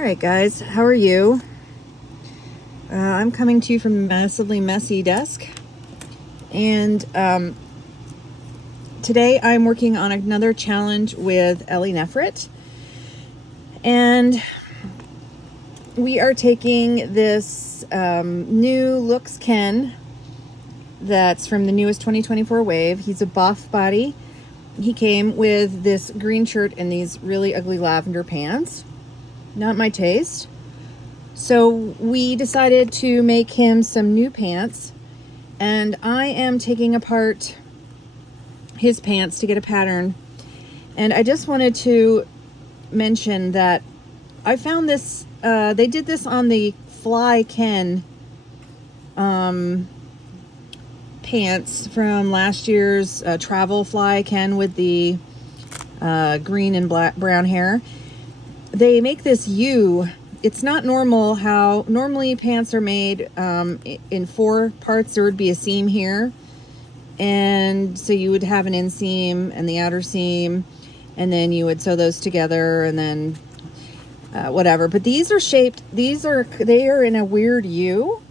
right, guys, how are you? I'm coming to you from a massively messy desk, and today I'm working on another challenge with Ellie Nefrit, and we are taking this new Looks Ken that's from the newest 2024 wave. He's a buff body. He came with this green shirt and these really ugly lavender pants. Not my taste. So we decided to make him some new pants, and I am taking apart his pants to get a pattern. And I just wanted to mention that I found this, they did this on the Fly Ken pants from last year's travel Fly Ken with the green and brown hair. They make this U. It's not normal how normally pants are made in 4 parts. There would be a seam here, and so you would have an inseam and the outer seam, and then you would sew those together, and then whatever. But these are shaped, they are in a weird U,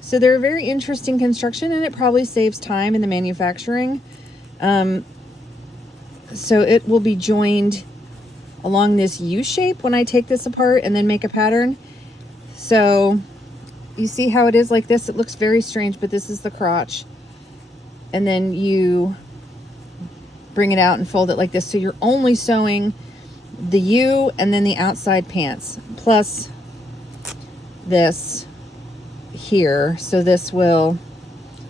so they're a very interesting construction, and it probably saves time in the manufacturing. So it will be joined along this U shape when I take this apart and then make a pattern. So you see how it is like this? It looks very strange, but this is the crotch. And then you bring it out and fold it like this. So you're only sewing the U and then the outside pants, plus this here. So this will,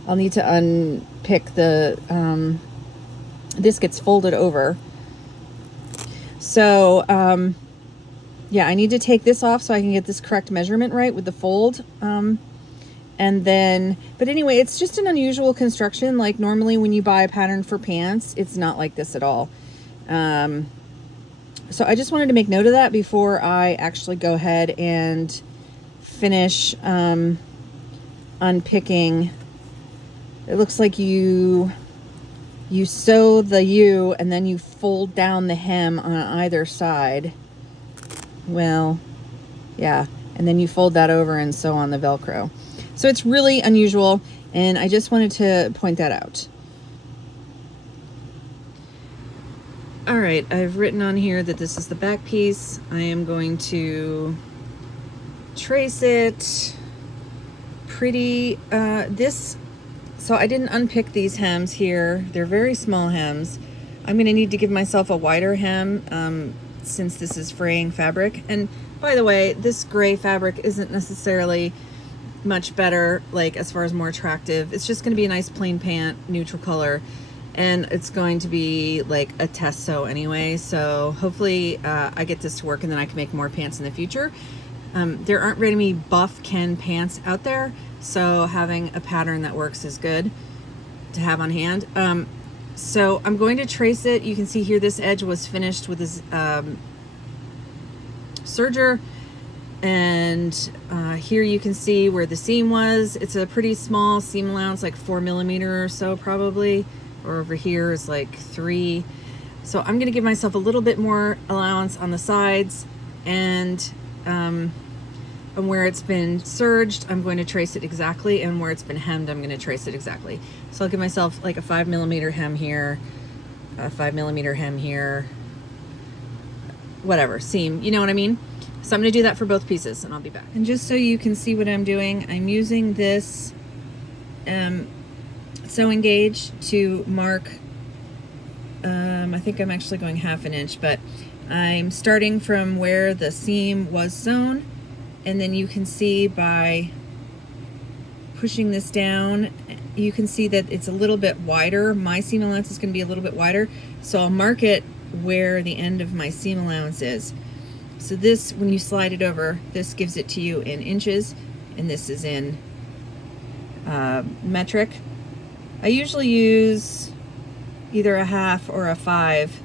I'll need to unpick the, this gets folded over. So, yeah, I need to take this off so I can get this correct measurement right with the fold. And then, but anyway, it's just an unusual construction. Like normally when you buy a pattern for pants, it's not like this at all. So I just wanted to make note of that before I actually go ahead and finish unpicking. It looks like you sew the U and then you fold down the hem on either side. Well, yeah, and then you fold that over and sew on the Velcro. So it's really unusual, and I just wanted to point that out. All right, I've written on here that this is the back piece. I am going to trace it pretty, so I didn't unpick these hems here. They're very small hems. I'm going to need to give myself a wider hem since this is fraying fabric. And by the way, this gray fabric isn't necessarily much better, like as far as more attractive. It's just going to be a nice plain pant, neutral color. And it's going to be like a test sew anyway. So hopefully I get this to work and then I can make more pants in the future. There aren't very many buff Ken pants out there, so having a pattern that works is good to have on hand. So I'm going to trace it. You can see here this edge was finished with this serger, and here you can see where the seam was. It's a pretty small seam allowance, like 4 millimeter or so probably, or over here is like 3. So I'm going to give myself a little bit more allowance on the sides, and where it's been serged, I'm going to trace it exactly, and where it's been hemmed, I'm going to trace it exactly. So I'll give myself like a 5 millimeter hem here, a 5 millimeter hem here, whatever, seam, you know what I mean? So I'm going to do that for both pieces, and I'll be back. And just so you can see what I'm doing, I'm using this sewing gauge to mark, I think I'm actually going 1/2 inch, but I'm starting from where the seam was sewn. And then you can see by pushing this down, you can see that it's a little bit wider. My seam allowance is going to be a little bit wider. So I'll mark it where the end of my seam allowance is. So this, when you slide it over, this gives it to you in inches, and this is in metric. I usually use either a 1/2 or a 5.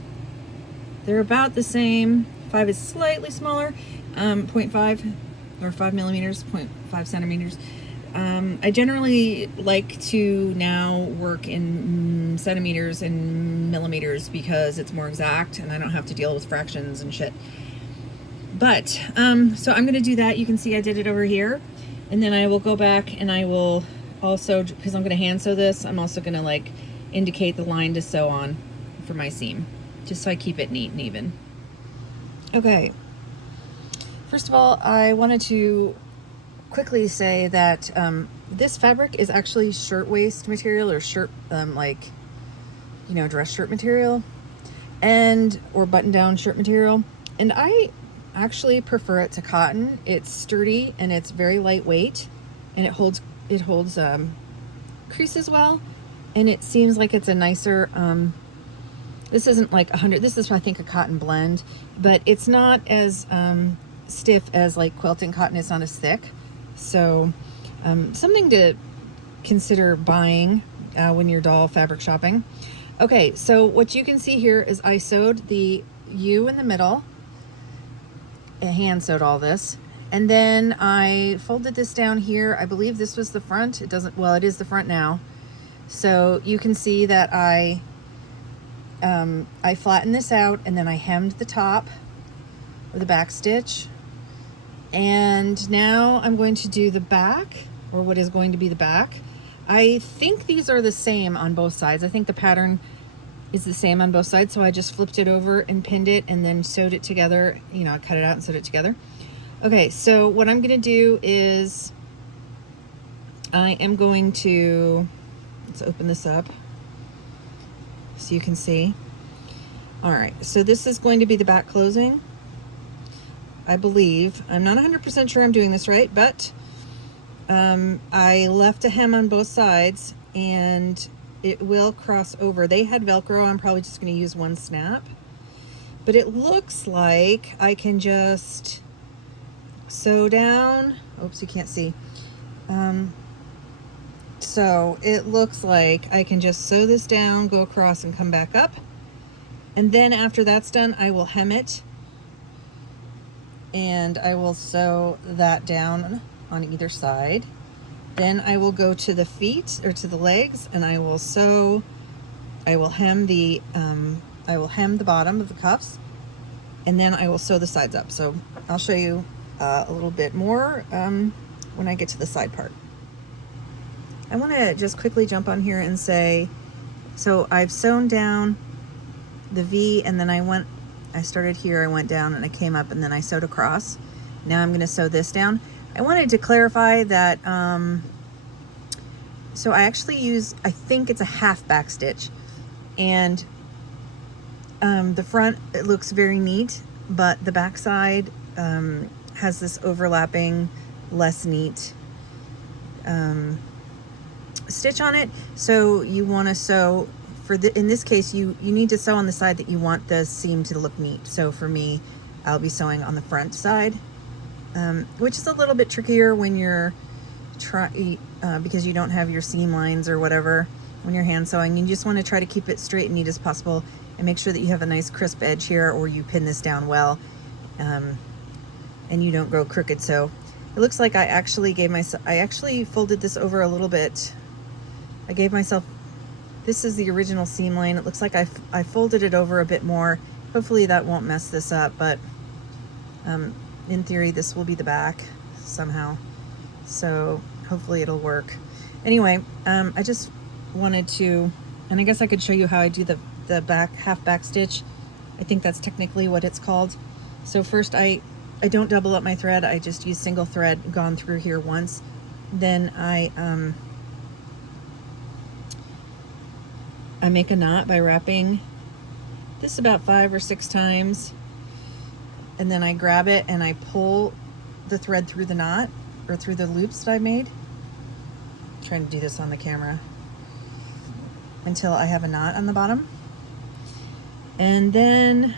They're about the same. 5 is slightly smaller, 0.5. or 5 millimeters, 0.5 centimeters. I generally like to now work in centimeters and millimeters because it's more exact and I don't have to deal with fractions and shit. But so I'm gonna do that. You can see I did it over here, and then I will go back and I will also, because I'm gonna hand sew this, I'm also gonna like indicate the line to sew on for my seam, just so I keep it neat and even. Okay, first of all, I wanted to quickly say that this fabric is actually shirtwaist material, or shirt, like, you know, dress shirt material, and or button down shirt material, and I actually prefer it to cotton. It's sturdy and it's very lightweight, and it holds creases well, and it seems like it's a nicer this isn't like 100, this is I think a cotton blend, but it's not as stiff as like quilting cotton. It's not as thick, so something to consider buying when you're doll fabric shopping. Okay, so what you can see here is I sewed the U in the middle, hand sewed all this, and then I folded this down here. I believe this was the front. It doesn't, well, it is the front now. So you can see that I flattened this out, and then I hemmed the top with the back stitch, and now I'm going to do the back, or what is going to be the back. I think these are the same on both sides. I think the pattern is the same on both sides, so I just flipped it over and pinned it and then sewed it together. You know, I cut it out and sewed it together. Okay, so what I'm gonna do is I am going to, let's open this up so you can see. All right, so this is going to be the back closing, I believe. I'm not 100% sure I'm doing this right, but I left a hem on both sides, and it will cross over. They had Velcro. I'm probably just going to use one snap, but it looks like I can just sew down. Oops, you can't see. So it looks like I can just sew this down, go across, and come back up. And then after that's done, I will hem it, and I will sew that down on either side. Then I will go to the feet, or to the legs, and I will sew, I will hem the bottom of the cuffs, and then I will sew the sides up. So I'll show you a little bit more when I get to the side part. I want to just quickly jump on here and say, so I've sewn down the V, and then I started here, I went down, and I came up, and then I sewed across. Now I'm going to sew this down. I wanted to clarify that, so I actually use, I think it's a half back stitch, and the front, it looks very neat, but the back side has this overlapping, less neat stitch on it. So you want to sew, in this case, you need to sew on the side that you want the seam to look neat. So for me, I'll be sewing on the front side, which is a little bit trickier when you're because you don't have your seam lines or whatever when you're hand sewing. You just want to try to keep it straight and neat as possible, and make sure that you have a nice crisp edge here, or you pin this down well, and you don't go crooked. So it looks like I actually folded this over a little bit. I gave myself, this is the original seam line. It looks like I folded it over a bit more. Hopefully that won't mess this up, but in theory this will be the back somehow, so hopefully it'll work. Anyway, I just wanted to, and I guess I could show you how I do the back, half back stitch. I think that's technically what it's called. So first I don't double up my thread. I just use single thread, gone through here once. Then I make a knot by wrapping this about 5 or 6 times, and then I grab it and I pull the thread through the knot, or through the loops that I made. I'm trying to do this on the camera until I have a knot on the bottom, and then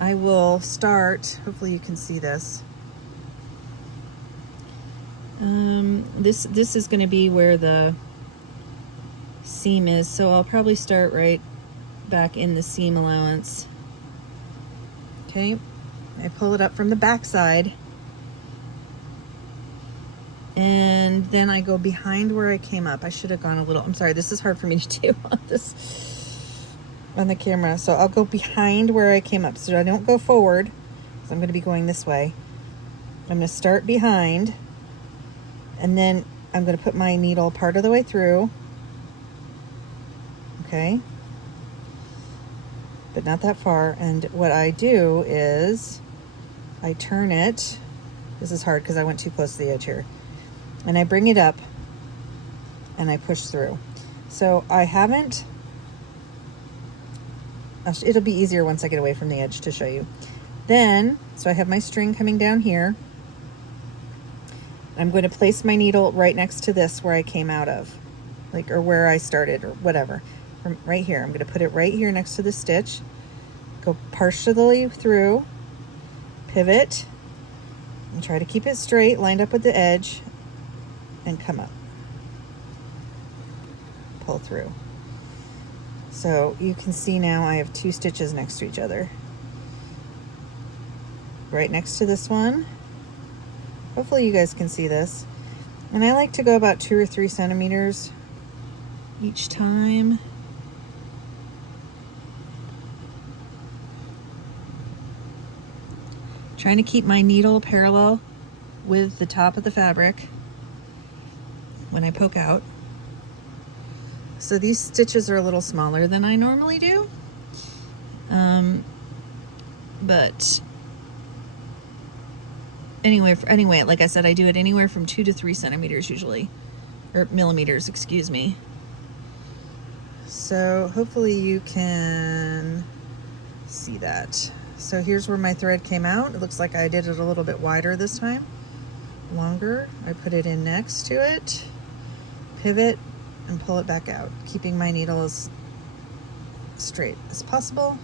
I will start, hopefully you can see this. This is going to be where the seam is, so I'll probably start right back in the seam allowance. Okay, I pull it up from the back side, and then I go behind where I came up. I should have gone a little, I'm sorry, this is hard for me to do on the camera. So I'll go behind where I came up, so I don't go forward. because I'm going to be going this way. I'm going to start behind, and then I'm going to put my needle part of the way through. Okay. But not that far. And what I do is I turn it. This is hard because I went too close to the edge here. And I bring it up and I push through. So I haven't, it'll be easier once I get away from the edge to show you. Then, so I have my string coming down here. I'm going to place my needle right next to this where I came out of, like, or where I started or whatever. From right here, I'm going to put it right here next to the stitch. Go partially through, pivot, and try to keep it straight, lined up with the edge, and come up. Pull through. So you can see now I have 2 stitches next to each other. Right next to this one. Hopefully you guys can see this. And I like to go about 2 or 3 centimeters each time. Trying to keep my needle parallel with the top of the fabric when I poke out. So these stitches are a little smaller than I normally do. But anyway, like I said, I do it anywhere from 2 to 3 centimeters usually, or millimeters, excuse me. So hopefully you can see that. So here's where my thread came out. It looks like I did it a little bit wider this time, longer. I put it in next to it, pivot, and pull it back out, keeping my needle as straight as possible,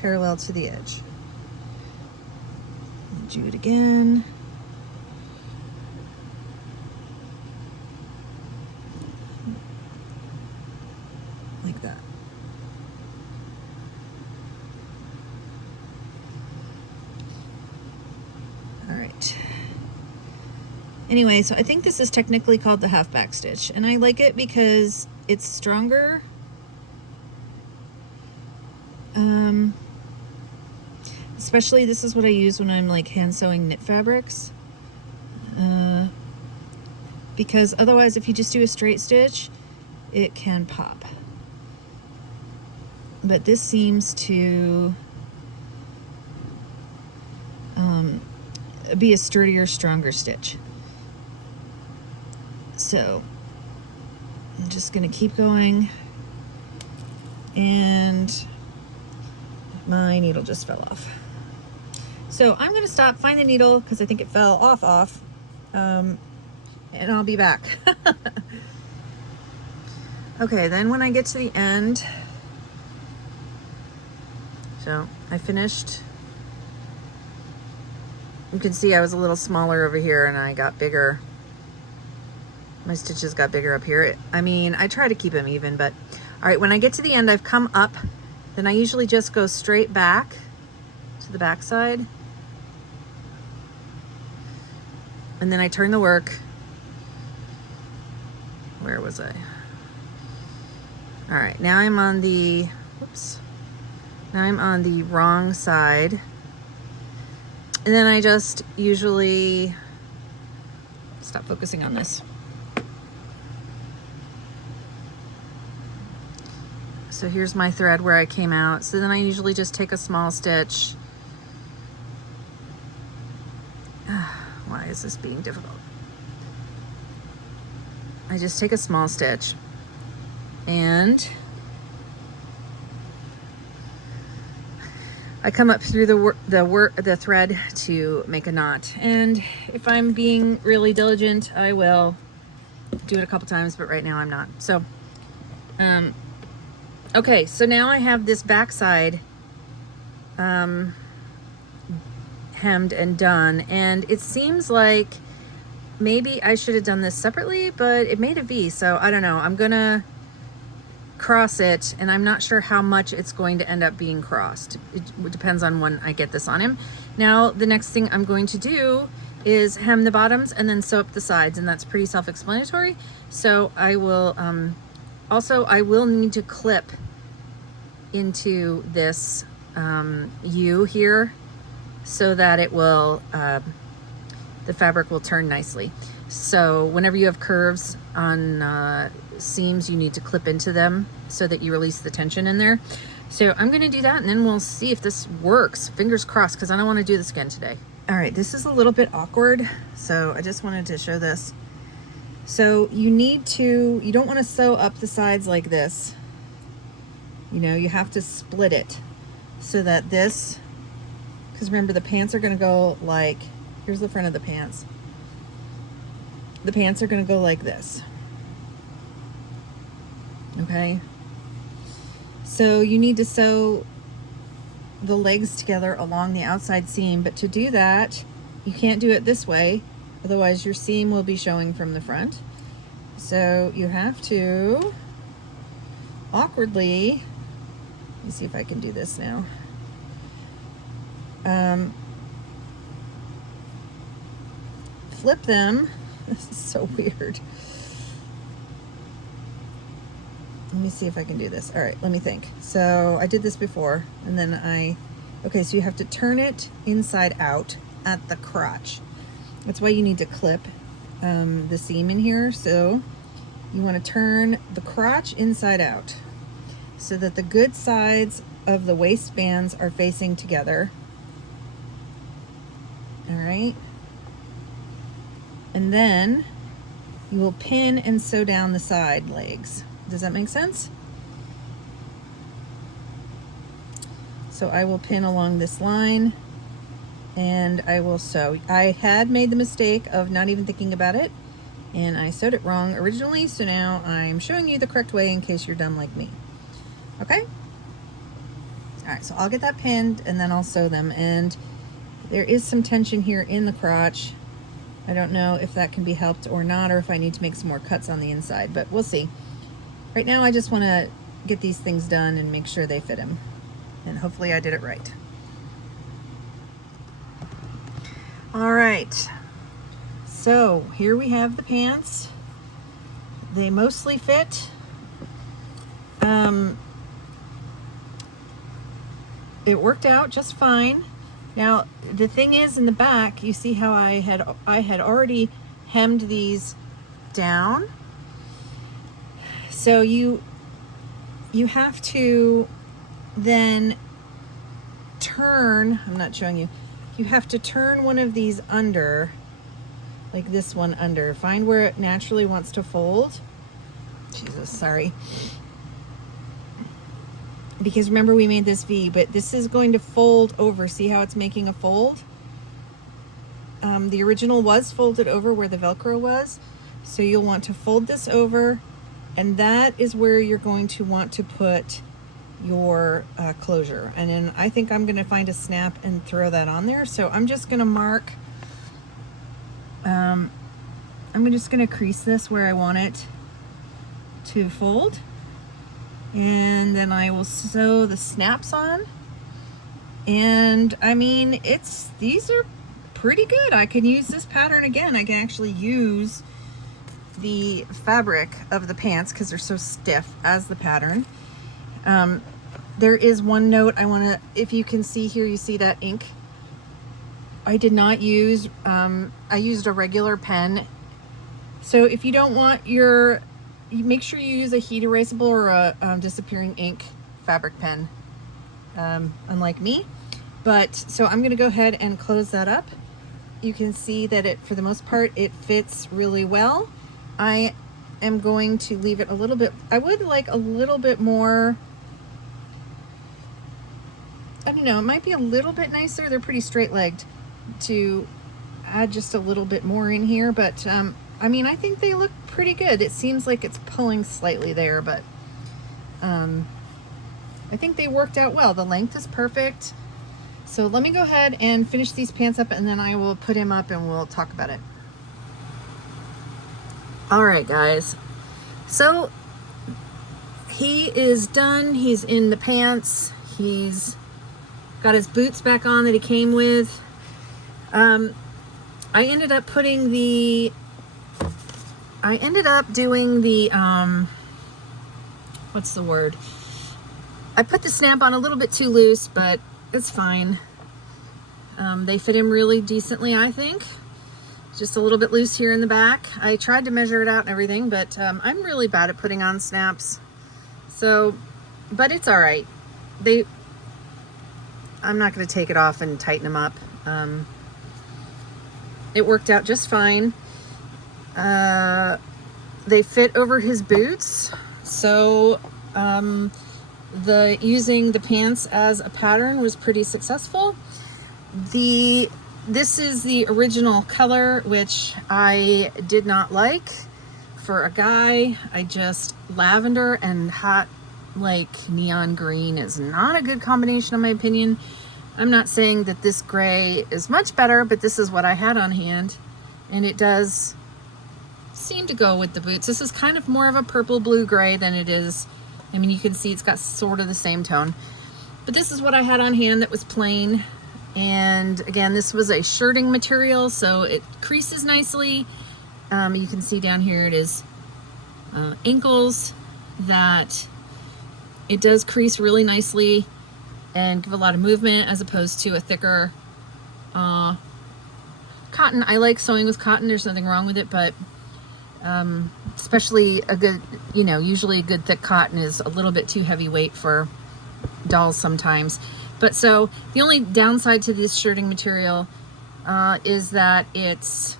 parallel to the edge. Do it again. Like that. All right. Anyway, so I think this is technically called the half back stitch, and I like it because it's stronger. Especially this is what I use when I'm like hand sewing knit fabrics. Because otherwise if you just do a straight stitch, it can pop. But this seems to be a sturdier, stronger stitch. So I'm just gonna keep going, and my needle just fell off. So I'm gonna stop, find the needle, because I think it fell off, and I'll be back. Okay, then when I get to the end, so I finished. You can see I was a little smaller over here and I got bigger. My stitches got bigger up here. I mean, I try to keep them even, but all right, when I get to the end, I've come up, then I usually just go straight back to the back side. And then I turn the work. Where was I? All right, now I'm on the, whoops. Now I'm on the wrong side. And then I just usually, stop focusing on this. So here's my thread where I came out. So then I usually just take a small stitch. Why is this being difficult? I just take a small stitch and I come up through the thread to make a knot. And if I'm being really diligent, I will do it a couple times, but right now I'm not. So, okay, so now I have this backside hemmed and done, and it seems like maybe I should have done this separately, but it made a V, so I don't know. I'm gonna cross it, and I'm not sure how much it's going to end up being crossed. It depends on when I get this on him. Now, the next thing I'm going to do is hem the bottoms and then sew up the sides, and that's pretty self-explanatory. So I will, also I will need to clip into this U here so that it will, the fabric will turn nicely. So whenever you have curves on seams, you need to clip into them so that you release the tension in there. So I'm gonna do that, and then we'll see if this works. Fingers crossed, because I don't want to do this again today. All right, this is a little bit awkward, so I just wanted to show this. So you don't want to sew up the sides like this. You know, you have to split it so that this, because remember the pants are going to go like, here's the front of the pants. The pants are going to go like this. Okay. So you need to sew the legs together along the outside seam, but to do that, you can't do it this way. Otherwise your seam will be showing from the front. So you have to awkwardly, let me see if I can do this now. Flip them. This is so weird. Let me see if I can do this. All right, let me think. So I did this before, and then okay, so you have to turn it inside out at the crotch. That's why you need to clip the seam in here. So you want to turn the crotch inside out so that the good sides of the waistbands are facing together. All right. And then you will pin and sew down the side legs. Does that make sense? So I will pin along this line and I will sew. I had made the mistake of not even thinking about it, and I sewed it wrong originally, so now I'm showing you the correct way in case you're dumb like me. Okay? All right, so I'll get that pinned and then I'll sew them, and there is some tension here in the crotch. I don't know if that can be helped or not, or if I need to make some more cuts on the inside, but we'll see. Right now I just want to get these things done and make sure they fit him, and hopefully I did it right. All right, so here we have the pants. They mostly fit. It worked out just fine. Now the thing is, in the back, you see how I had already hemmed these down. So you have to then turn, I'm not showing you, you have to turn one of these under, like this one under. Find where it naturally wants to fold. Jesus, sorry. Because remember we made this V, but this is going to fold over. See how it's making a fold? The original was folded over where the Velcro was. So you'll want to fold this over, and that is where you're going to want to put your closure. And then I think I'm going to find a snap and throw that on there. So I'm just going to mark, I'm just going to crease this where I want it to fold. And then I will sew the snaps on. And I mean, these are pretty good. I can use this pattern again. I can actually use the fabric of the pants because they're so stiff as the pattern. There is one note I want to, if you can see here, you see that ink. I did not use, I used a regular pen. So if you don't want you make sure you use a heat erasable or a disappearing ink fabric pen, unlike me. But so I'm gonna go ahead and close that up. You can see that for the most part, it fits really well. I am going to leave it a little bit, I would like a little bit more, I don't know, it might be a little bit nicer. They're pretty straight-legged, to add just a little bit more in here, but I mean, I think they look pretty good. It seems like it's pulling slightly there, but I think they worked out well. The length is perfect. So let me go ahead and finish these pants up, and then I will put him up and we'll talk about it. All right, guys. So he is done. He's in the pants. He's got his boots back on that he came with. I ended up doing the, what's the word? I put the snap on a little bit too loose, but it's fine. They fit him really decently, I think. Just a little bit loose here in the back. I tried to measure it out and everything, but I'm really bad at putting on snaps. So, but it's all right. I'm not going to take it off and tighten them up. It worked out just fine. They fit over his boots. So, using the pants as a pattern was pretty successful. This is the original color, which I did not like for a guy. Lavender and hot like neon green is not a good combination in my opinion. I'm not saying that this gray is much better, but this is what I had on hand, and it does seem to go with the boots. This is kind of more of a purple blue gray than it is. I mean, you can see it's got sort of the same tone, but this is what I had on hand that was plain. And again, this was a shirting material, so it creases nicely. You can see down here it is ankles that it does crease really nicely and give a lot of movement as opposed to a thicker cotton. I like sewing with cotton, there's nothing wrong with it, but especially a good, usually a good thick cotton is a little bit too heavyweight for dolls sometimes. But so the only downside to this shirting material is that it's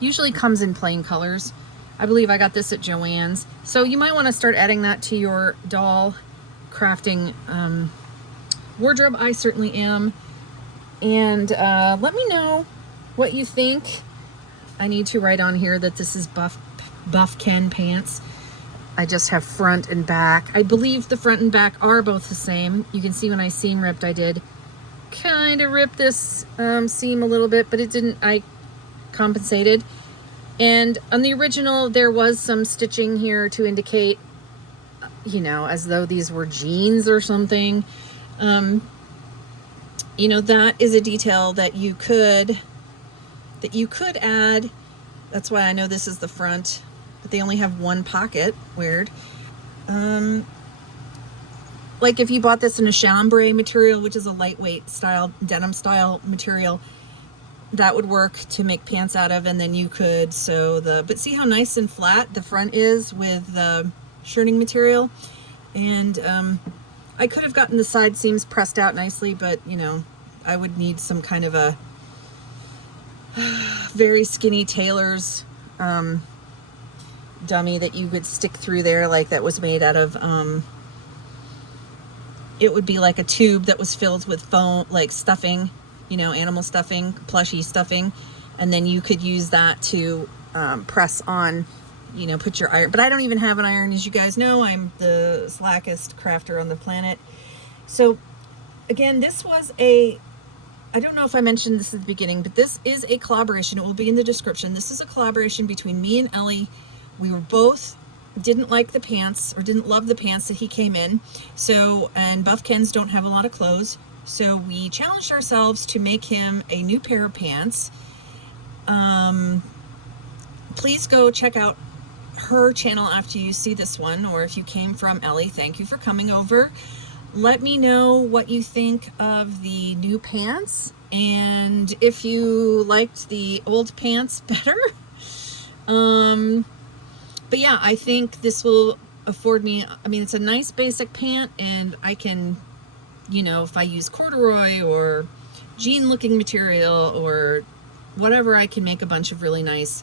usually comes in plain colors. I believe I got this at Joann's. So you might want to start adding that to your doll crafting wardrobe. I certainly am. And let me know what you think. I need to write on here that this is Buff Ken pants. I just have front and back. I believe the front and back are both the same. You can see when I seam ripped, I did kind of rip this seam a little bit, but it didn't, I compensated. And on the original, there was some stitching here to indicate, as though these were jeans or something. That is a detail that you could add. That's why I know this is the front, but they only have one pocket. Weird. Like if you bought this in a chambray material, which is a lightweight style, denim style material, that would work to make pants out of, and then you could sew but see how nice and flat the front is with the shirting material. And I could have gotten the side seams pressed out nicely, but I would need some kind of a very skinny tailor's dummy that you would stick through there, like that was made out of it would be like a tube that was filled with foam, like stuffing, animal stuffing, plushy stuffing, and then you could use that to press on, put your iron. But I don't even have an iron, as you guys know. I'm the slackest crafter on the planet. So again, this was I don't know if I mentioned this at the beginning, but this is a collaboration. It will be in the description. This is a collaboration between me and Ellie. We were both didn't like the pants, or didn't love the pants that he came in. So, and Buff Kens don't have a lot of clothes. So we challenged ourselves to make him a new pair of pants. Please go check out her channel after you see this one, or if you came from Ellie, thank you for coming over. Let me know what you think of the new pants, and if you liked the old pants better. But yeah, I think this will afford me, it's a nice basic pant, and I can, if I use corduroy or jean looking material or whatever, I can make a bunch of really nice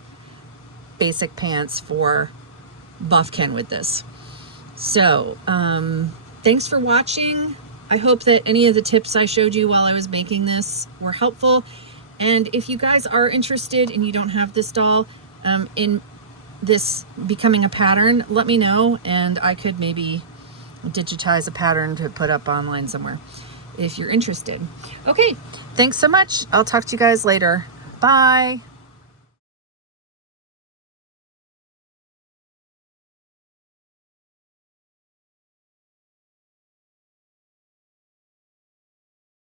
basic pants for Buff Ken with this. So, thanks for watching. I hope that any of the tips I showed you while I was making this were helpful. And if you guys are interested and you don't have this doll, in this becoming a pattern, let me know, and I could maybe digitize a pattern to put up online somewhere if you're interested. Okay, thanks so much. I'll talk to you guys later. Bye.